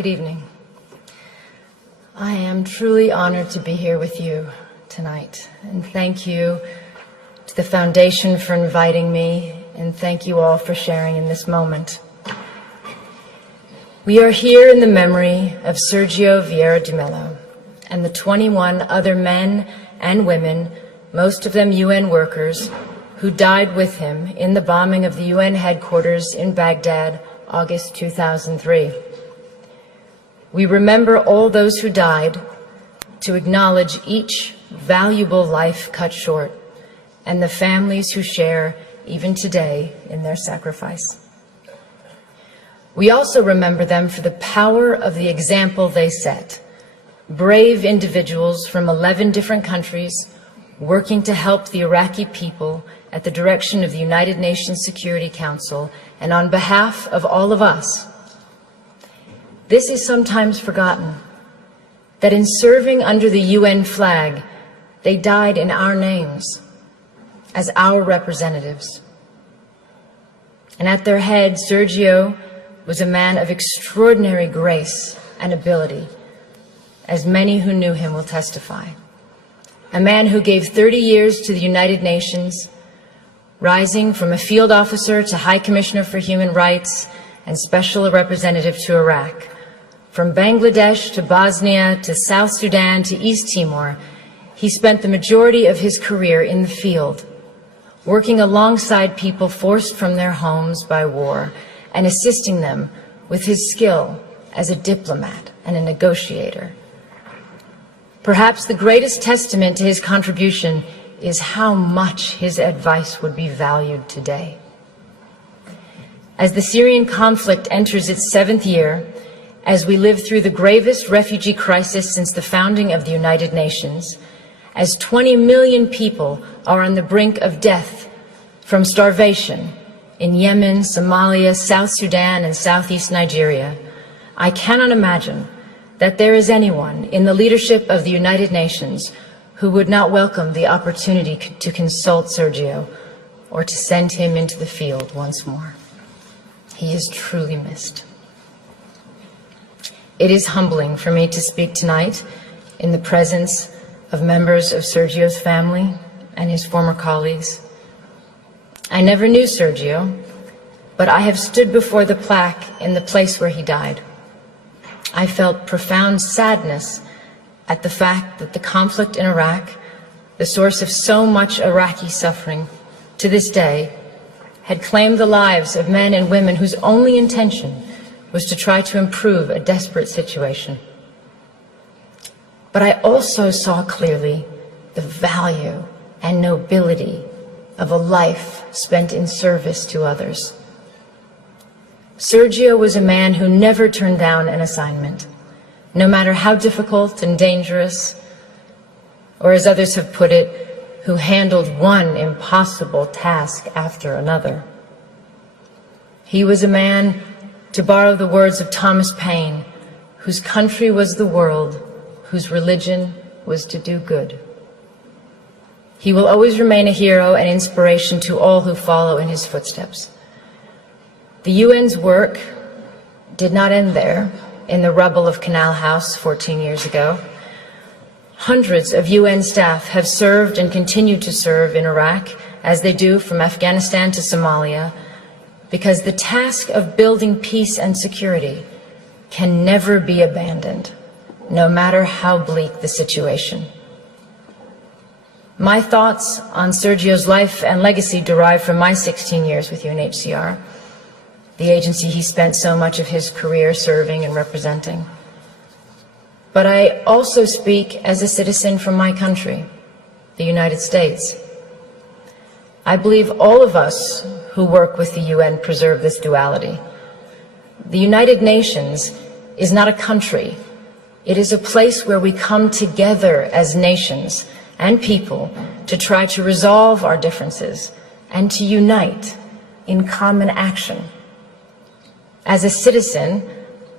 Good evening. I am truly honored to be here with you tonight, and thank you to the Foundation for inviting me, and thank you all for sharing in this moment. We are here in the memory of Sergio Vieira de Mello and the 21 other men and women, most of them UN workers, who died with him in the bombing of the UN headquarters in Baghdad, August 2003. We remember all those who died to acknowledge each valuable life cut short and the families who share, even today, in their sacrifice. We also remember them for the power of the example they set. Brave individuals from 11 different countries working to help the Iraqi people at the direction of the United Nations Security Council and on behalf of all of us. This is sometimes forgotten, that in serving under the UN flag, they died in our names, as our representatives. And at their head, Sergio was a man of extraordinary grace and ability, as many who knew him will testify. A man who gave 30 years to the United Nations, rising from a field officer to High Commissioner for Human Rights and Special Representative to Iraq. From Bangladesh to Bosnia to South Sudan to East Timor, he spent the majority of his career in the field, working alongside people forced from their homes by war and assisting them with his skill as a diplomat and a negotiator. Perhaps the greatest testament to his contribution is how much his advice would be valued today. As the Syrian conflict enters its 7th year, as we live through the gravest refugee crisis since the founding of the United Nations, as 20 million people are on the brink of death from starvation in Yemen, Somalia, South Sudan, and Southeast Nigeria, I cannot imagine that there is anyone in the leadership of the United Nations who would not welcome the opportunity to consult Sergio or to send him into the field once more. He is truly missed. It is humbling for me to speak tonight in the presence of members of Sergio's family and his former colleagues. I never knew Sergio, but I have stood before the plaque in the place where he died. I felt profound sadness at the fact that the conflict in Iraq, the source of so much Iraqi suffering to this day, had claimed the lives of men and women whose only intention was to try to improve a desperate situation. But I also saw clearly the value and nobility of a life spent in service to others. Sergio was a man who never turned down an assignment, no matter how difficult and dangerous, or as others have put it, who handled one impossible task after another. He was a man, to borrow the words of Thomas Paine, whose country was the world, whose religion was to do good. He will always remain a hero and inspiration to all who follow in his footsteps. The UN's work did not end there, in the rubble of Canal House 14 years ago. Hundreds of UN staff have served and continue to serve in Iraq, as they do from Afghanistan to Somalia, because the task of building peace and security can never be abandoned, no matter how bleak the situation. My thoughts on Sergio's life and legacy derive from my 16 years with UNHCR, the agency he spent so much of his career serving and representing. But I also speak as a citizen from my country, the United States. I believe all of us who work with the UN preserve this duality. The United Nations is not a country. It is a place where we come together as nations and people to try to resolve our differences and to unite in common action. As a citizen,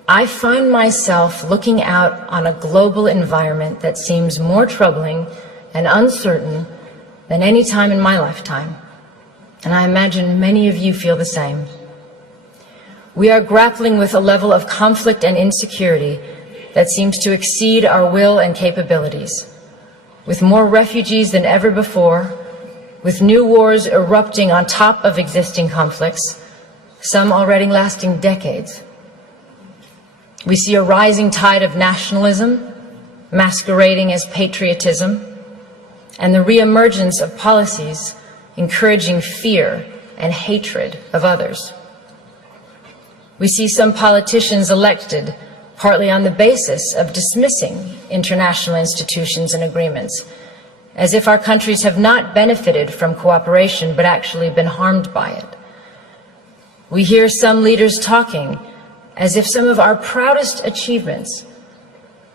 I find myself looking out on a global environment that seems more troubling and uncertain than any time in my lifetime. And I imagine many of you feel the same. We are grappling with a level of conflict and insecurity that seems to exceed our will and capabilities, with more refugees than ever before, with new wars erupting on top of existing conflicts, some already lasting decades. We see a rising tide of nationalism, masquerading as patriotism, and the reemergence of policies encouraging fear and hatred of others. We see some politicians elected partly on the basis of dismissing international institutions and agreements, as if our countries have not benefited from cooperation but actually been harmed by it. We hear some leaders talking as if some of our proudest achievements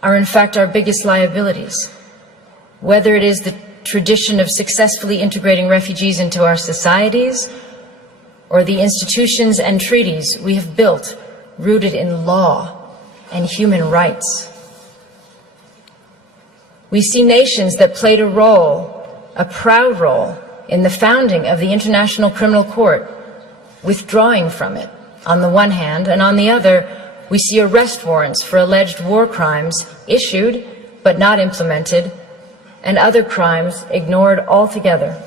are in fact our biggest liabilities, whether it is the tradition of successfully integrating refugees into our societies or the institutions and treaties we have built rooted in law and human rights. We see nations that played a role, a proud role, in the founding of the International Criminal Court, withdrawing from it on the one hand, and on the other, we see arrest warrants for alleged war crimes issued but not implemented, and other crimes ignored altogether.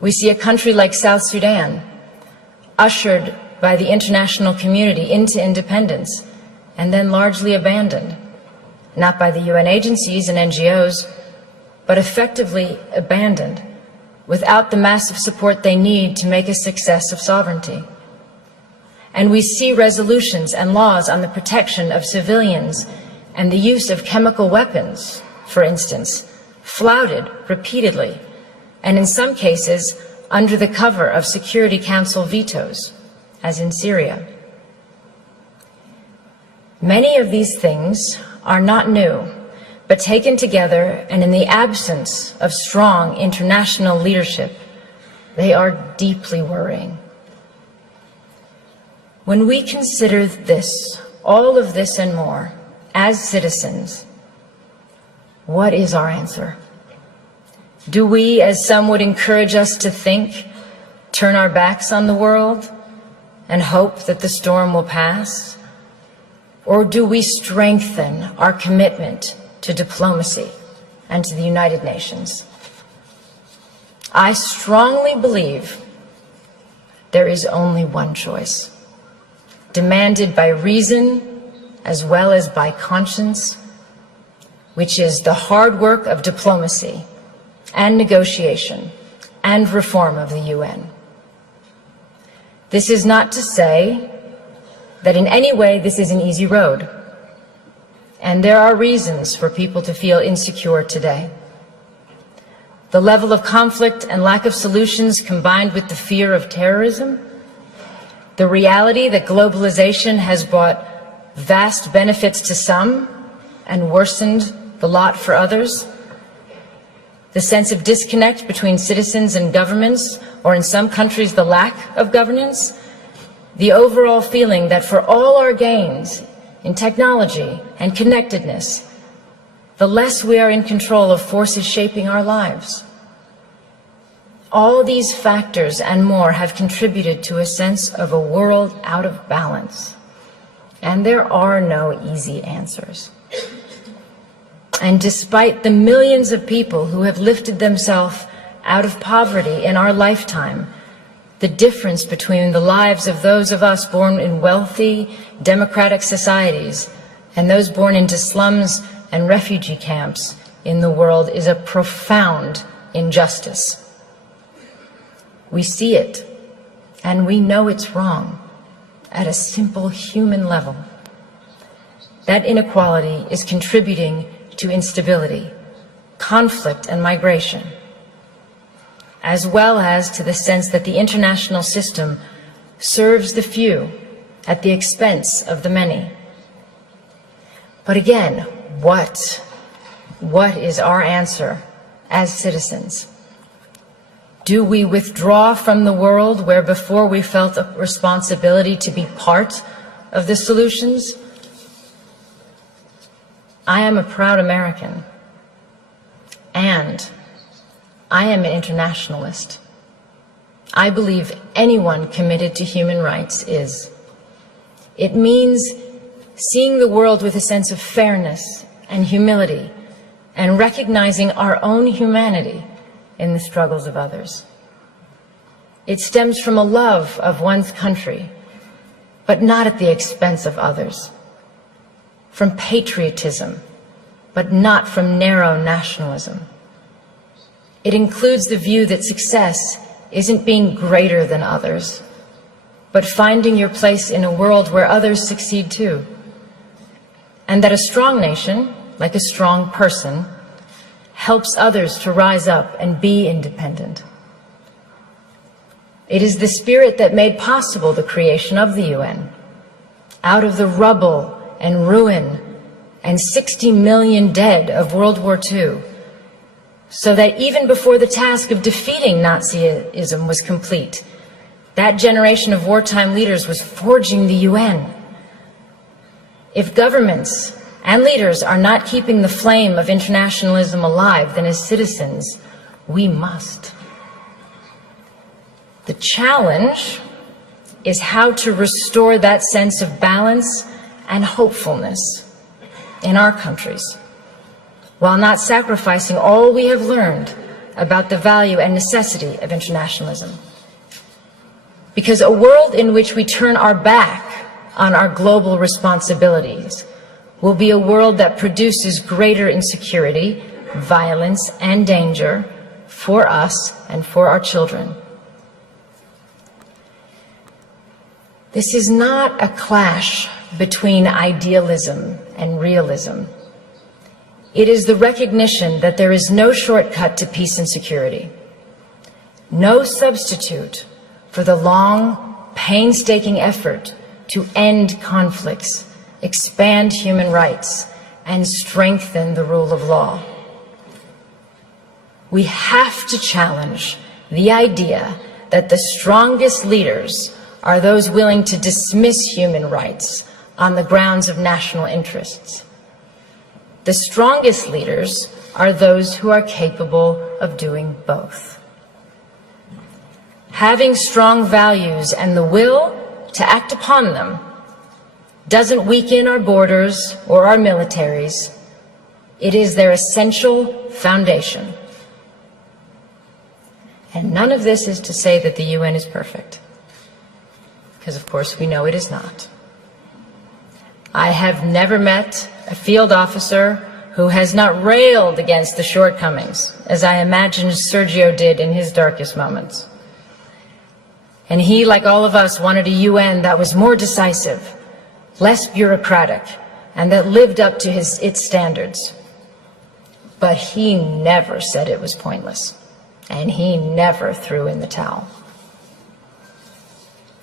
We see a country like South Sudan, ushered by the international community into independence and then largely abandoned, not by the UN agencies and NGOs, but effectively abandoned without the massive support they need to make a success of sovereignty. And we see resolutions and laws on the protection of civilians and the use of chemical weapons, for instance, flouted repeatedly, and in some cases under the cover of Security Council vetoes, as in Syria. Many of these things are not new, but taken together and in the absence of strong international leadership, they are deeply worrying. When we consider this, all of this and more, as citizens, what is our answer? Do we, as some would encourage us to think, turn our backs on the world and hope that the storm will pass? Or do we strengthen our commitment to diplomacy and to the United Nations? I strongly believe there is only one choice, demanded by reason as well as by conscience, which is the hard work of diplomacy and negotiation and reform of the UN. This is not to say that in any way this is an easy road, and there are reasons for people to feel insecure today. The level of conflict and lack of solutions combined with the fear of terrorism, the reality that globalization has brought vast benefits to some and worsened the lot for others, the sense of disconnect between citizens and governments, or in some countries the lack of governance, the overall feeling that for all our gains in technology and connectedness, the less we are in control of forces shaping our lives. All these factors and more have contributed to a sense of a world out of balance, and there are no easy answers. And despite the millions of people who have lifted themselves out of poverty in our lifetime, the difference between the lives of those of us born in wealthy, democratic societies and those born into slums and refugee camps in the world is a profound injustice. We see it, and we know it's wrong at a simple human level. That inequality is contributing to instability, conflict, and migration, as well as to the sense that the international system serves the few at the expense of the many. But again, what is our answer as citizens? Do we withdraw from the world where before we felt a responsibility to be part of the solutions? I am a proud American, and I am an internationalist. I believe anyone committed to human rights is. It means seeing the world with a sense of fairness and humility and recognizing our own humanity in the struggles of others. It stems from a love of one's country, but not at the expense of others, from patriotism, but not from narrow nationalism. It includes the view that success isn't being greater than others, but finding your place in a world where others succeed too, and that a strong nation, like a strong person, helps others to rise up and be independent. It is the spirit that made possible the creation of the UN. Out of the rubble and ruin and 60 million dead of World War II, so that even before the task of defeating Nazism was complete, that generation of wartime leaders was forging the UN. If governments and leaders are not keeping the flame of internationalism alive, then as citizens, we must. The challenge is how to restore that sense of balance and hopefulness in our countries, while not sacrificing all we have learned about the value and necessity of internationalism. Because a world in which we turn our back on our global responsibilities will be a world that produces greater insecurity, violence, and danger for us and for our children. This is not a clash between idealism and realism. It is the recognition that there is no shortcut to peace and security, no substitute for the long, painstaking effort to end conflicts, expand human rights, and strengthen the rule of law. We have to challenge the idea that the strongest leaders are those willing to dismiss human rights on the grounds of national interests. The strongest leaders are those who are capable of doing both. Having strong values and the will to act upon them doesn't weaken our borders or our militaries. It is their essential foundation. And none of this is to say that the UN is perfect, because of course we know it is not. I have never met a field officer who has not railed against the shortcomings, as I imagine Sergio did in his darkest moments. And he, like all of us, wanted a UN that was more decisive, less bureaucratic, and that lived up to its standards. But he never said it was pointless, and he never threw in the towel.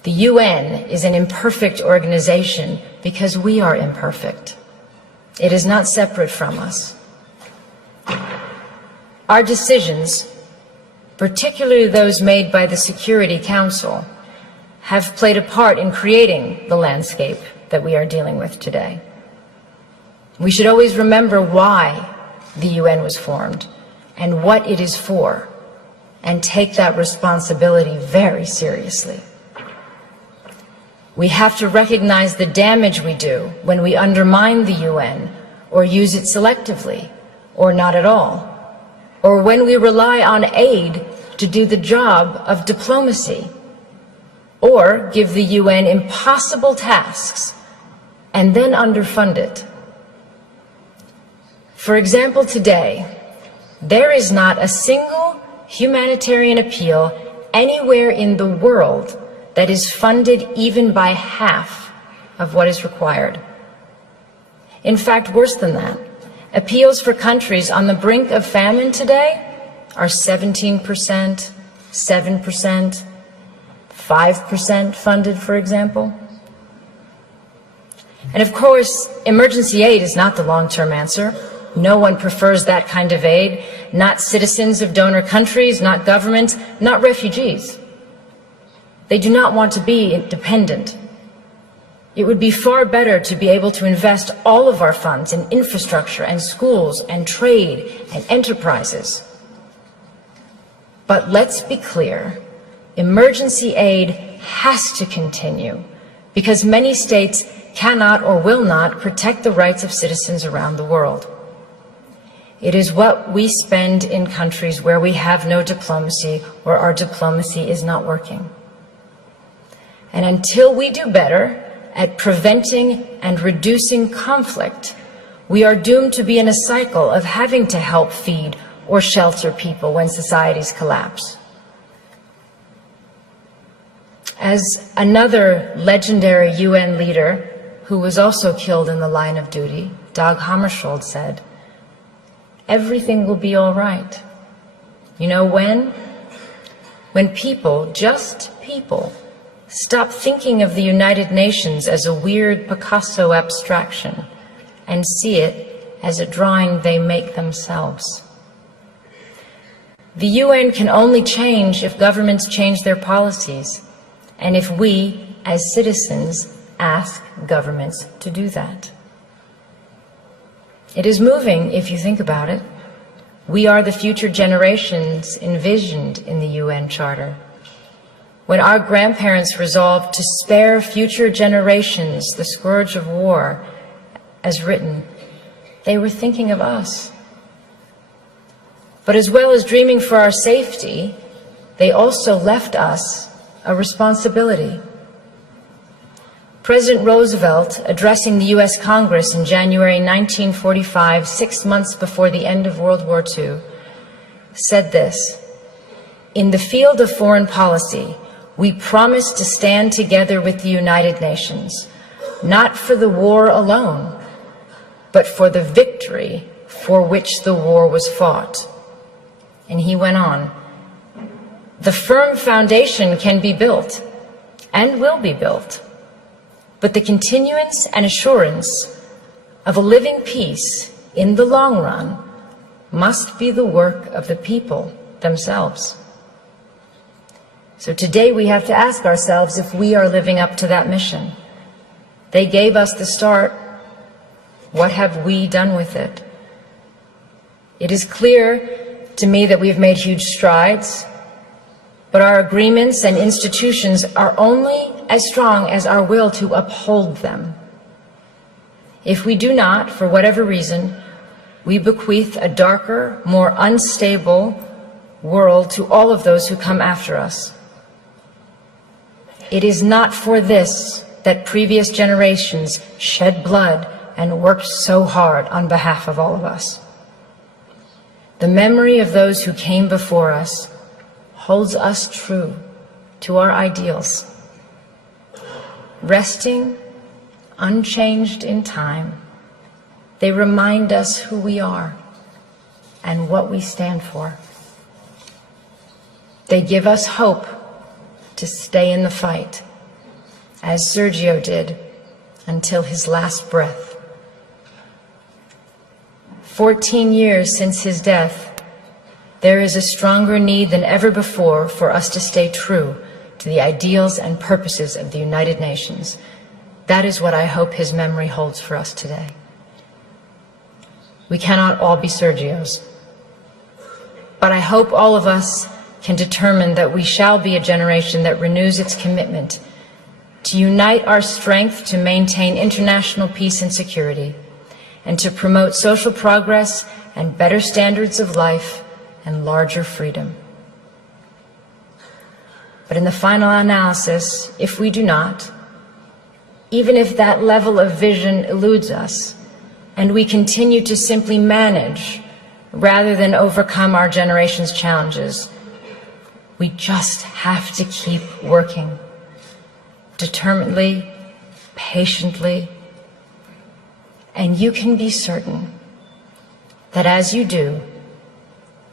The UN is an imperfect organization because we are imperfect. It is not separate from us. Our decisions, particularly those made by the Security Council, have played a part in creating the landscape that we are dealing with today. We should always remember why the UN was formed and what it is for, and take that responsibility very seriously. We have to recognize the damage we do when we undermine the UN or use it selectively or not at all, or when we rely on aid to do the job of diplomacy, or give the UN impossible tasks and then underfund it. For example, today, there is not a single humanitarian appeal anywhere in the world that is funded even by half of what is required. In fact, worse than that, appeals for countries on the brink of famine today are 17%, 7%, 5% funded, for example. And of course, emergency aid is not the long-term answer. No one prefers that kind of aid, not citizens of donor countries, not governments, not refugees. They do not want to be dependent. It would be far better to be able to invest all of our funds in infrastructure and schools and trade and enterprises. But let's be clear, emergency aid has to continue because many states cannot or will not protect the rights of citizens around the world. It is what we spend in countries where we have no diplomacy or our diplomacy is not working. And until we do better at preventing and reducing conflict, we are doomed to be in a cycle of having to help feed or shelter people when societies collapse. As another legendary UN leader who was also killed in the line of duty, Dag Hammarskjöld, said, "Everything will be all right." You know when? When people, just people, stop thinking of the United Nations as a weird Picasso abstraction and see it as a drawing they make themselves. The UN can only change if governments change their policies, and if we, as citizens, ask governments to do that. It is moving if you think about it. We are the future generations envisioned in the UN Charter. When our grandparents resolved to spare future generations the scourge of war, as written, they were thinking of us. But as well as dreaming for our safety, they also left us a responsibility. President Roosevelt, addressing the U.S. Congress in January 1945, 6 months before the end of World War II, said this: "In the field of foreign policy, we promise to stand together with the United Nations, not for the war alone, but for the victory for which the war was fought." And he went on, "The firm foundation can be built and will be built, but the continuance and assurance of a living peace in the long run must be the work of the people themselves." So today we have to ask ourselves if we are living up to that mission. They gave us the start. What have we done with it? It is clear to me that we've made huge strides, but our agreements and institutions are only as strong as our will to uphold them. If we do not, for whatever reason, we bequeath a darker, more unstable world to all of those who come after us. It is not for this that previous generations shed blood and worked so hard on behalf of all of us. The memory of those who came before us holds us true to our ideals, resting unchanged in time. They remind us who we are and what we stand for. They give us hope to stay in the fight, as Sergio did until his last breath. 14 years since his death, there is a stronger need than ever before for us to stay true to the ideals and purposes of the United Nations. That is what I hope his memory holds for us today. We cannot all be Sergios, but I hope all of us can determine that we shall be a generation that renews its commitment to unite our strength to maintain international peace and security, and to promote social progress and better standards of life and larger freedom. But in the final analysis, if we do not, even if that level of vision eludes us, and we continue to simply manage rather than overcome our generation's challenges, we just have to keep working, determinedly, patiently, and you can be certain that as you do,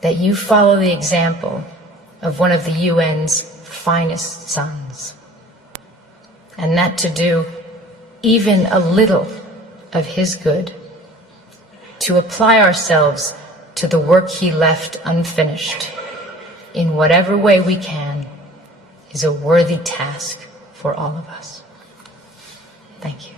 that you follow the example of one of the UN's finest sons, and that to do even a little of his good, to apply ourselves to the work he left unfinished, in whatever way we can, is a worthy task for all of us. Thank you.